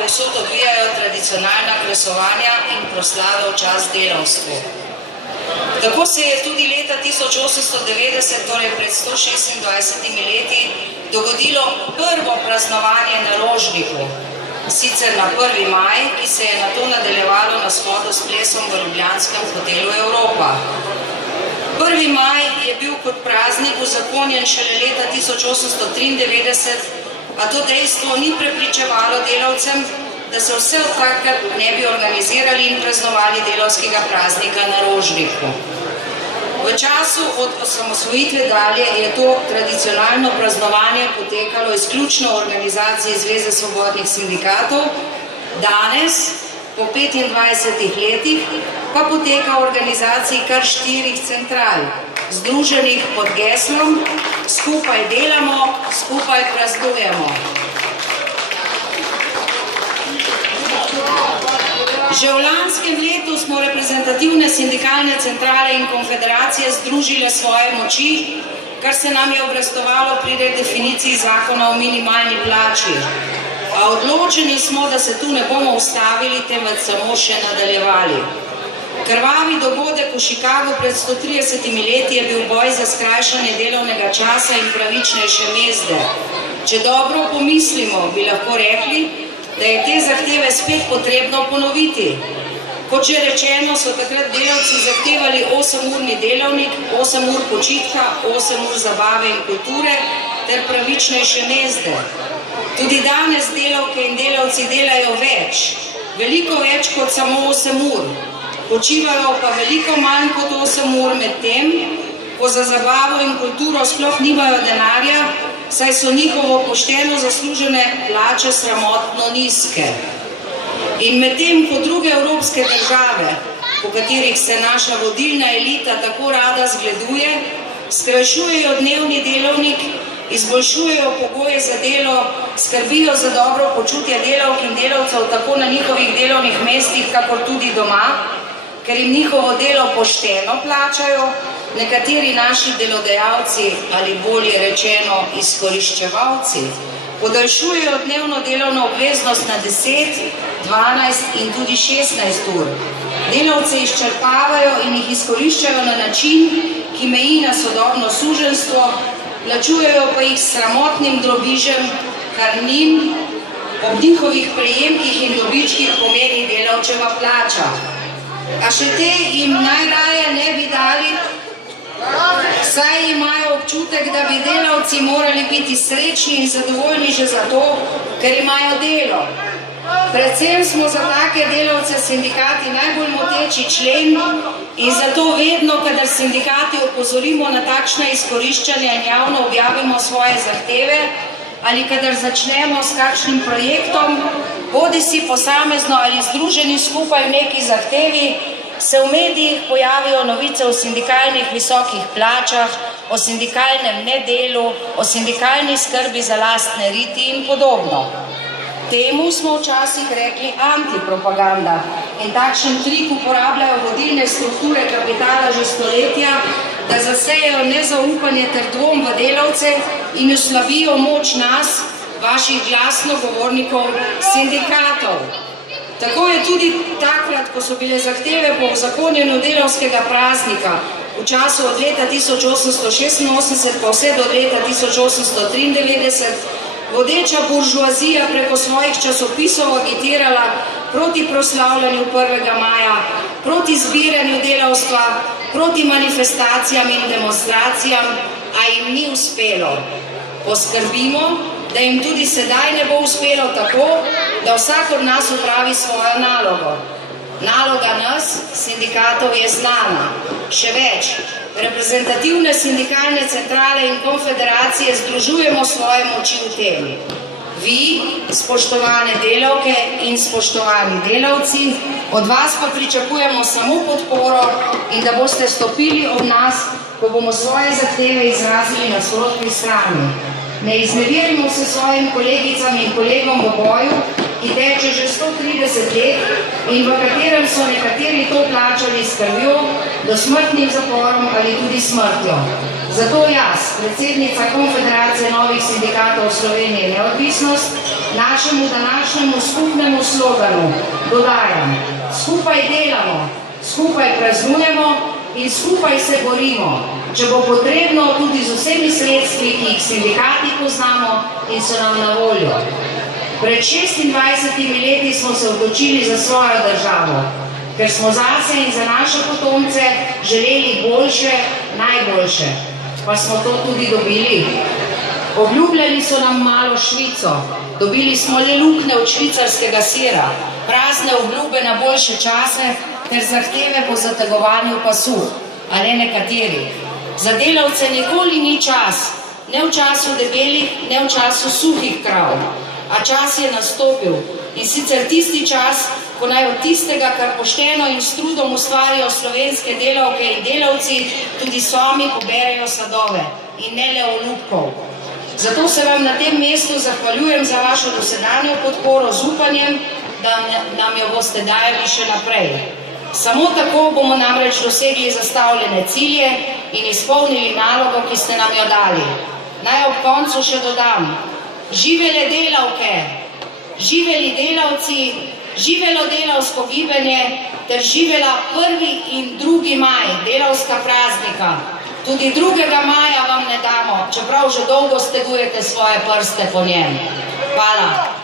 povsod odvijajo tradicionalna kresovanja in proslave v čast delavstvu. Tako se je tudi leta 1890, torej pred 126 leti, dogodilo prvo praznovanje na Rožniku, sicer na 1. maj, ki se je nato nadaljevalo na shodu s plesom v ljubljanskem hotelu Evropa. 1. maj je bil kot praznik uzakonjen šele leta 1893, a to dejstvo ni prepričevalo delavcem, da se vse od takrat ne bi organizirali in praznovali delavskega praznika na Rožniku. V času od osamosvojitve dalje je to tradicionalno praznovanje potekalo izključno v organizaciji Zveze svobodnih sindikatov, danes, po 25 letih, pa poteka v organizaciji kar 4 central, združenih pod geslom Skupaj delamo, skupaj praznujemo. Že v lanskem letu smo reprezentativne sindikalne centrale in konfederacije združile svoje moči, kar se nam je obrestovalo pri redefiniciji zakona o minimalni plači. A odločeni smo, da se tu ne bomo ustavili, temveč samo še nadaljevali. Krvavi dogodek v Chicagu pred 130 leti je bil boj za skrajšanje delovnega časa in pravičnejše mezde. Če dobro pomislimo, bi lahko rekli, da je te zahteve spet potrebno ponoviti. Kot že rečeno, so takrat delavci zahtevali 8-urni delovnik, 8 ur počitka, 8 ur zabave in kulture ter pravičnejše mezde. Tudi danes delavke in delavci delajo več, veliko več kot samo 8 ur. Počivajo pa veliko manj kot 8 ur med tem, ko za zabavo in kulturo sploh nimajo denarja, saj so njihovo pošteno zaslužene plače sramotno nizke. In medtem, ko druge evropske države, po katerih se naša vodilna elita tako rada zgleduje, skrajšujejo dnevni delovnik, izboljšujejo pogoje za delo, skrbijo za dobro počutje delavk in delavcev tako na njihovih delovnih mestih, kakor tudi doma, ker jim njihovo delo pošteno plačajo, nekateri naši delodajalci, ali bolje rečeno izkoriščevalci, podaljšujejo dnevno delovno obveznost na 10, 12 in tudi 16 ur. Delavce izčrpavajo in jih izkoriščajo na način, ki meji na sodobno suženjstvo, plačujejo pa jih s sramotnim drobižem, kar njim ob njihovih prejemkih in dobičkih pomeni delavčeva plača. A še te jim najraje ne bi dali, saj imajo občutek, da bi delavci morali biti srečni in zadovoljni že zato, ker imajo delo. Predvsem smo za take delavce sindikati najbolj moteči člen in zato vedno, kadar sindikati opozorimo na takšna izkoriščanja in javno objavimo svoje zahteve, ali kadar začnemo s kakšnim projektom, bodisi posamezno ali združeni skupaj v neki zahtevi, se v medijih pojavijo novice o sindikalnih visokih plačah, o sindikalnem nedelu, o sindikalni skrbi za lastne riti in podobno. Temu smo včasih rekli antipropaganda in takšen trik uporabljajo vodilne strukture kapitala že stoletja, da zasejejo nezaupanje ter dvom v delavce in oslabijo moč nas, vaših glasnogovornikov, sindikatov. Tako je tudi takrat, ko so bile zahteve po uzakonjenju delavskega praznika v času od leta 1886 pa vse do leta 1893, vodeča buržuazija preko svojih časopisov agitirala proti proslavljanju 1. maja, proti zbiranju delavstva, proti manifestacijam in demonstracijam, a jim ni uspelo. Poskrbimo, da jim tudi sedaj ne bo uspelo tako, da vsak od nas opravi svojo nalogo. Naloga nas, sindikatov, je znana. Še več, reprezentativne sindikalne centrale in konfederacije združujemo svoje moči v tem. Vi, spoštovane delavke in spoštovani delavci, od vas pa pričakujemo samo podporo in da boste stopili ob nas, ko bomo svoje zahteve izrazili na nasprotni strani. Ne izneverimo se svojim kolegicam in kolegom v boju, ki teče že 130 let in v katerem so nekateri to plačali s krvjo, dosmrtnim zaporom ali tudi smrtjo. Zato jaz, predsednica Konfederacije novih sindikatov Slovenije Neodvisnost, našemu današnjemu skupnemu sloganu dodajam: skupaj delamo, skupaj praznujemo in skupaj se borimo, če bo potrebno tudi z vsemi sredstvi, ki jih sindikati poznamo in so nam na voljo. Pred 26 leti smo se odločili za svojo državo, ker smo zase in za naše potomce želeli boljše, najboljše. Pa smo to tudi dobili. Obljubljali so nam malo Švico, dobili smo le luknje od švicarskega sira, prazne obljube na boljše čase ter zahteve po zategovanju pasu, a ne nekateri. Za delavce nikoli ni čas, ne v času debelih, ne v času suhih krav, a čas je nastopil in sicer tisti čas, ko naj od tistega, kar pošteno in s trudom ustvarijo slovenske delavke in delavci, tudi sami poberejo sadove in ne le olupkov. Zato se vam na tem mestu zahvaljujem za vašo dosedanjo podporo z upanjem, da nam jo boste dajali še naprej. Samo tako bomo namreč dosegli zastavljene cilje in izpolnili nalogo, ki ste nam jo dali. Naj ob koncu še dodam: živele delavke, živeli delavci, živelo delavsko gibanje ter živela 1. in 2. maj, delavska praznika. Tudi 2. maja vam ne damo, čeprav že dolgo stegujete svoje prste po njem. Hvala.